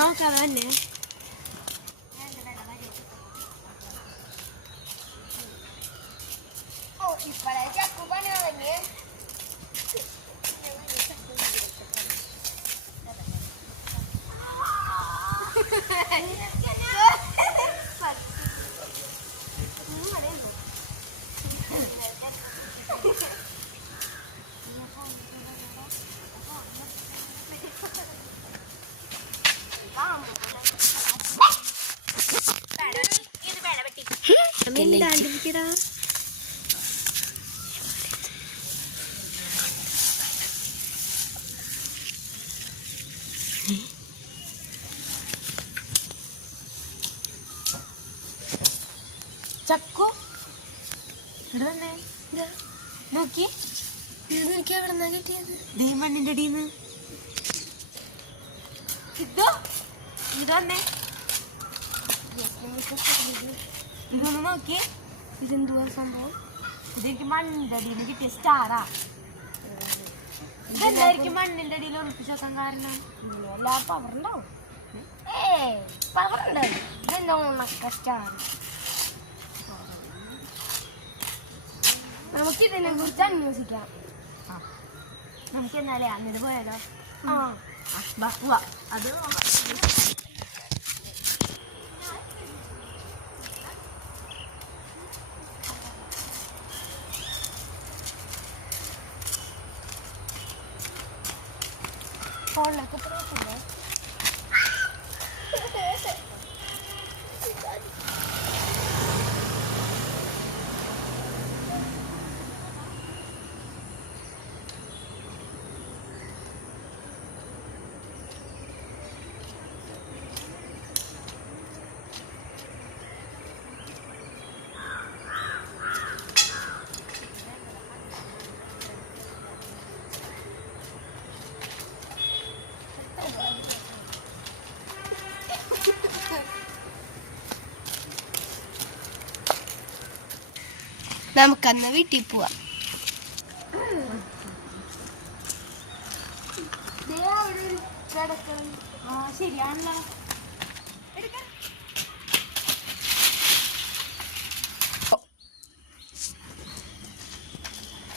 നോക്കാം തന്നെ. ചക്കു ഇവിടെ വന്നേ നോക്കി എനിക്ക് എവിടെ നിന്നാ കിട്ടിയത്? മണ്ണിന്റെ അടിന്ന് ഇതോ ഇത് വന്നേ ഇതൊന്ന് നോക്കി. ഇതെന്തുവാ സംഭവം? ഇതെനിക്ക് മണ്ണിന്റെ അടിയിൽ കിട്ടിയ സ്റ്റാറാ. ഇതെന്തായിരിക്കും മണ്ണിന്റെ അടിയിൽ ഒളിപ്പിച്ച് വെക്കാൻ കാരണം? എല്ലാ പവറുണ്ടാവും. പവറുണ്ടാവും. ഇതെന്താ സ്റ്റാർ? നമുക്കിതിനെ കുറിച്ച് അന്വേഷിക്കാം. നമുക്ക് എന്നാലേ അങ്ങനെ പോയാലോ? അത് ഫോണിലേക്ക് പോയിട്ടില്ലേ? നമുക്കന്ന് വീട്ടിൽ പോവാം. ശരിയാണല്ലോ.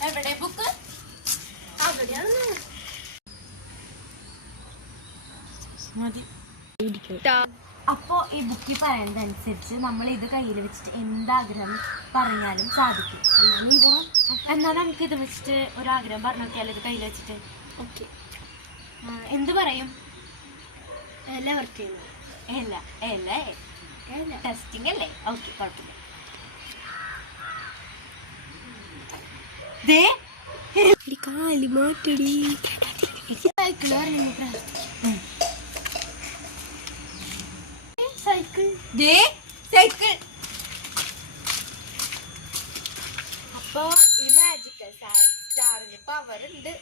എവിടെ ബുക്ക്? അവിടെയാണ്. മതി. അപ്പോ ഈ ബുക്കിൽ പറയുന്നതനുസരിച്ച് നമ്മൾ ഇത് കയ്യിൽ വെച്ചിട്ട് എന്താഗ്രഹം പറഞ്ഞാലും സാധിക്കും. എന്നാൽ നമുക്ക് ഇത് വെച്ചിട്ട് ഒരാഗ്രഹം പറഞ്ഞു നോക്കിയാൽ ഇത് കയ്യിൽ വെച്ചിട്ട് ഓക്കെ എന്ത് പറയും? ടെസ്റ്റിംഗ് അല്ലേ? ഓക്കെ കുഴപ്പമില്ല. അപ്പൊ ഈ മാജിക്കൽ സ്റ്റാറിന് പവർ ഉണ്ട്.